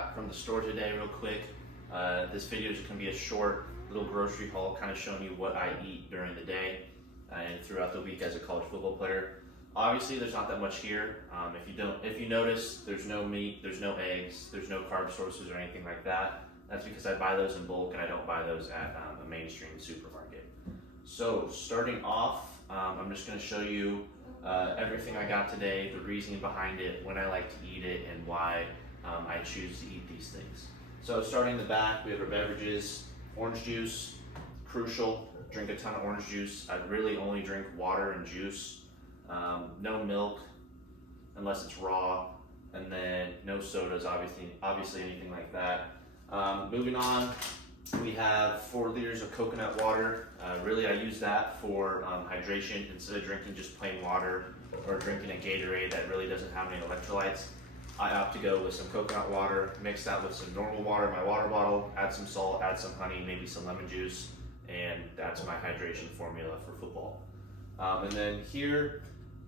got from the store today real quick. This video is going to be a short little grocery haul, kind of showing you what I eat during the day and throughout the week as a college football player. Obviously, there's not that much here. If you notice, there's no meat, there's no eggs, there's no carb sources or anything like that. That's because I buy those in bulk and I don't buy those at a mainstream supermarket. So starting off, I'm just going to show you everything I got today, the reasoning behind it, when I like to eat it, and why I choose to eat these things. So starting in the back, we have our beverages. Orange juice, crucial. Drink a ton of orange juice. I really only drink water and juice. No milk unless it's raw, and then no sodas, obviously anything like that. Moving on, we have 4 liters of coconut water. Really, I use that for hydration instead of drinking just plain water or drinking a Gatorade that really doesn't have any electrolytes. I opt to go with some coconut water, mix that with some normal water in my water bottle, add some salt, add some honey, maybe some lemon juice, and that's my hydration formula for football. And then here,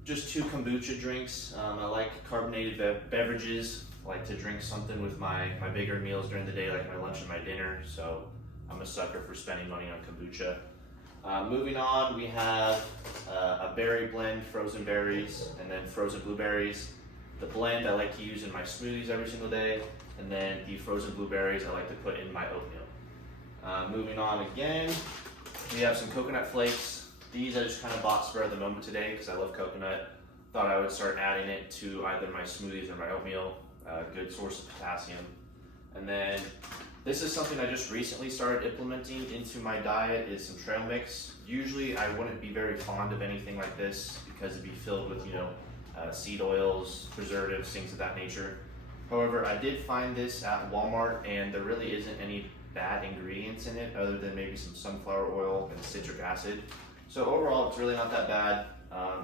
just 2 kombucha drinks. I like carbonated beverages. I like to drink something with my bigger meals during the day, like my lunch and my dinner, so I'm a sucker for spending money on kombucha. Moving on, we have a berry blend, frozen berries, and then frozen blueberries. The blend I like to use in my smoothies every single day, and then the frozen blueberries I like to put in my oatmeal. Moving on again, we have some coconut flakes. These I just kind of bought spur of the moment today because I love coconut. Thought I would start adding it to either my smoothies or my oatmeal. Good source of potassium. And then this is something I just recently started implementing into my diet, is some trail mix. Usually I wouldn't be very fond of anything like this because it'd be filled with, seed oils, preservatives, things of that nature. However, I did find this at Walmart, and there really isn't any bad ingredients in it other than maybe some sunflower oil and citric acid. So overall, it's really not that bad.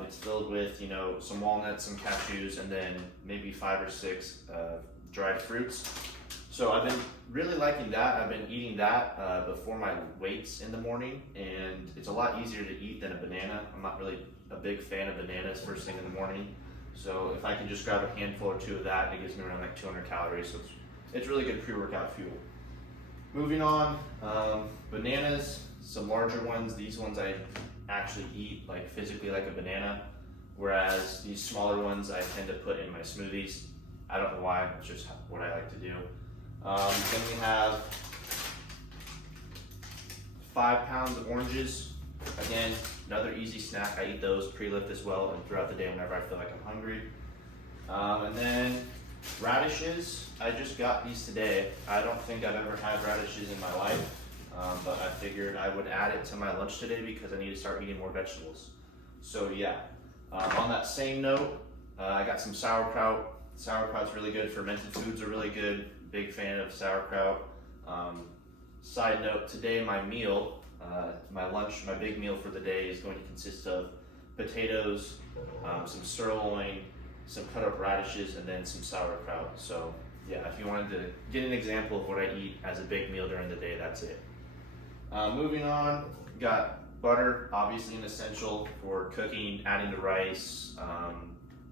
It's filled with, some walnuts, some cashews, and then maybe 5 or 6 dried fruits. So I've been really liking that. I've been eating that before my weights in the morning, and it's a lot easier to eat than a banana. I'm not really a big fan of bananas first thing in the morning. So if I can just grab a handful or 2 of that, it gives me around like 200 calories. So it's really good pre-workout fuel. Moving on, bananas, some larger ones. These ones I actually eat like physically like a banana, whereas these smaller ones I tend to put in my smoothies. I don't know why, it's just what I like to do. Then we have 5 pounds of oranges. Again, another easy snack. I eat those pre-lift as well and throughout the day whenever I feel like I'm hungry. And then radishes. I just got these today. I don't think I've ever had radishes in my life. But I figured I would add it to my lunch today because I need to start eating more vegetables. So yeah, on that same note, I got some sauerkraut. Sauerkraut's really good. Fermented foods are really good. Big fan of sauerkraut. Side note, today my meal, my lunch, my big meal for the day is going to consist of potatoes, some sirloin, some cut up radishes, and then some sauerkraut. So yeah, if you wanted to get an example of what I eat as a big meal during the day, that's it. Moving on, got butter, obviously an essential for cooking, adding to rice,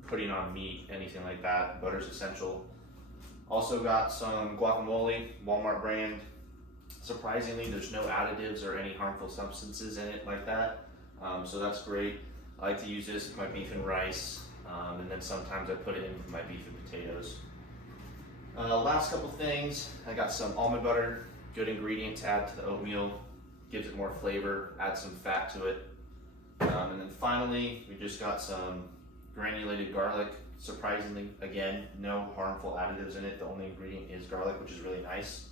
putting on meat, anything like that. Butter's essential. Also got some guacamole, Walmart brand. Surprisingly, there's no additives or any harmful substances in it like that, so that's great. I like to use this with my beef and rice, and then sometimes I put it in with my beef and potatoes. Last couple things, I got some almond butter, good ingredient to add to the oatmeal. Gives it more flavor, adds some fat to it. And then finally, we just got some granulated garlic. Surprisingly, again, no harmful additives in it. The only ingredient is garlic, which is really nice.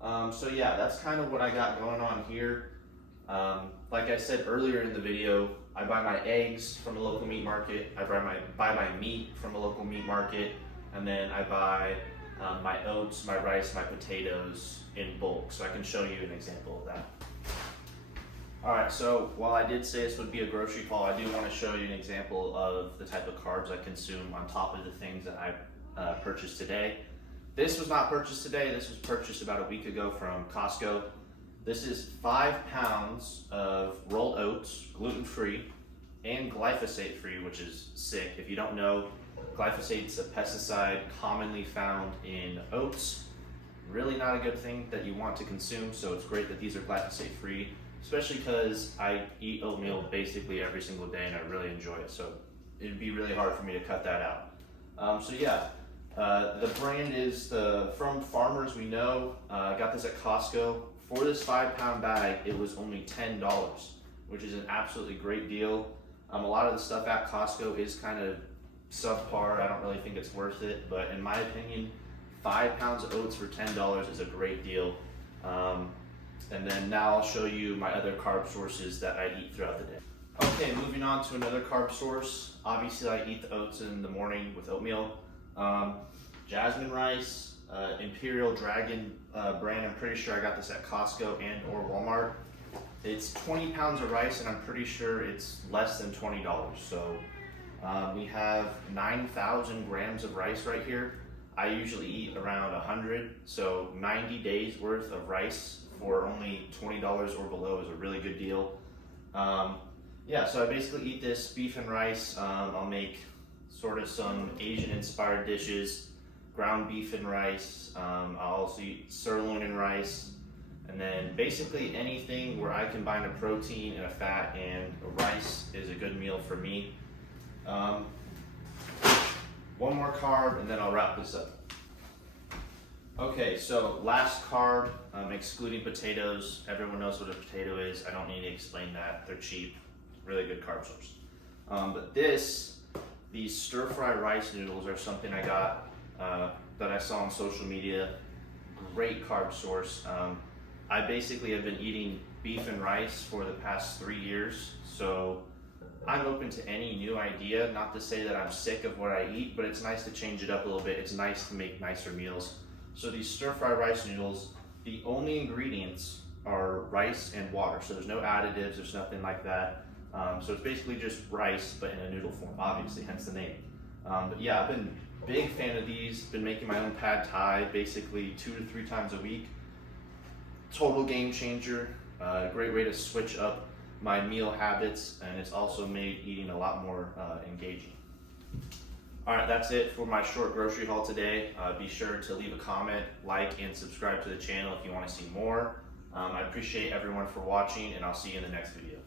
So yeah, that's kind of what I got going on here. Like I said earlier in the video, I buy my eggs from a local meat market. I buy my meat from a local meat market. And then I buy my oats, my rice, my potatoes in bulk. So I can show you an example of that. Alright, so while I did say this would be a grocery haul, I do want to show you an example of the type of carbs I consume on top of the things that I purchased today. This was not purchased today, this was purchased about a week ago from Costco. This is 5 pounds of rolled oats, gluten-free, and glyphosate-free, which is sick. If you don't know, Glyphosate's a pesticide commonly found in oats. Really not a good thing that you want to consume, so it's great that these are glyphosate free, especially because I eat oatmeal basically every single day and I really enjoy it, so it'd be really hard for me to cut that out. The brand is from Farmers We Know. I got this at Costco. For this 5-pound bag, it was only $10, which is an absolutely great deal. A lot of the stuff at Costco is kind of subpar. I don't really think it's worth it, but in my opinion, 5 pounds of oats for $10 is a great deal. And then now I'll show you my other carb sources that I eat throughout the day. Okay, moving on to another carb source. Obviously I eat the oats in the morning with oatmeal. Jasmine rice, Imperial Dragon brand. I'm pretty sure I got this at Costco and or Walmart. It's 20 pounds of rice and I'm pretty sure it's less than $20. So we have 9,000 grams of rice right here. I usually eat around 100, so 90 days worth of rice for only $20 or below is a really good deal. So I basically eat this beef and rice. I'll make sort of some Asian inspired dishes, ground beef and rice. I'll also eat sirloin and rice. And then basically anything where I combine a protein and a fat and a rice is a good meal for me. One more carb and then I'll wrap this up. Okay, so last carb, excluding potatoes. Everyone knows what a potato is. I don't need to explain that. They're cheap, really good carb source. But these stir-fry rice noodles are something I got that I saw on social media. Great carb source. I basically have been eating beef and rice for the past 3 years, so I'm open to any new idea. Not to say that I'm sick of what I eat, but it's nice to change it up a little bit. It's nice to make nicer meals. So these stir-fry rice noodles, the only ingredients are rice and water. So there's no additives, there's nothing like that. So it's basically just rice, but in a noodle form, obviously, hence the name. But yeah, I've been a big fan of these. Been making my own pad thai basically 2 to 3 times a week. Total game changer. Great way to switch up my meal habits, and it's also made eating a lot more engaging. Alright, that's it for my short grocery haul today. Be sure to leave a comment, like, and subscribe to the channel if you want to see more. I appreciate everyone for watching, and I'll see you in the next video.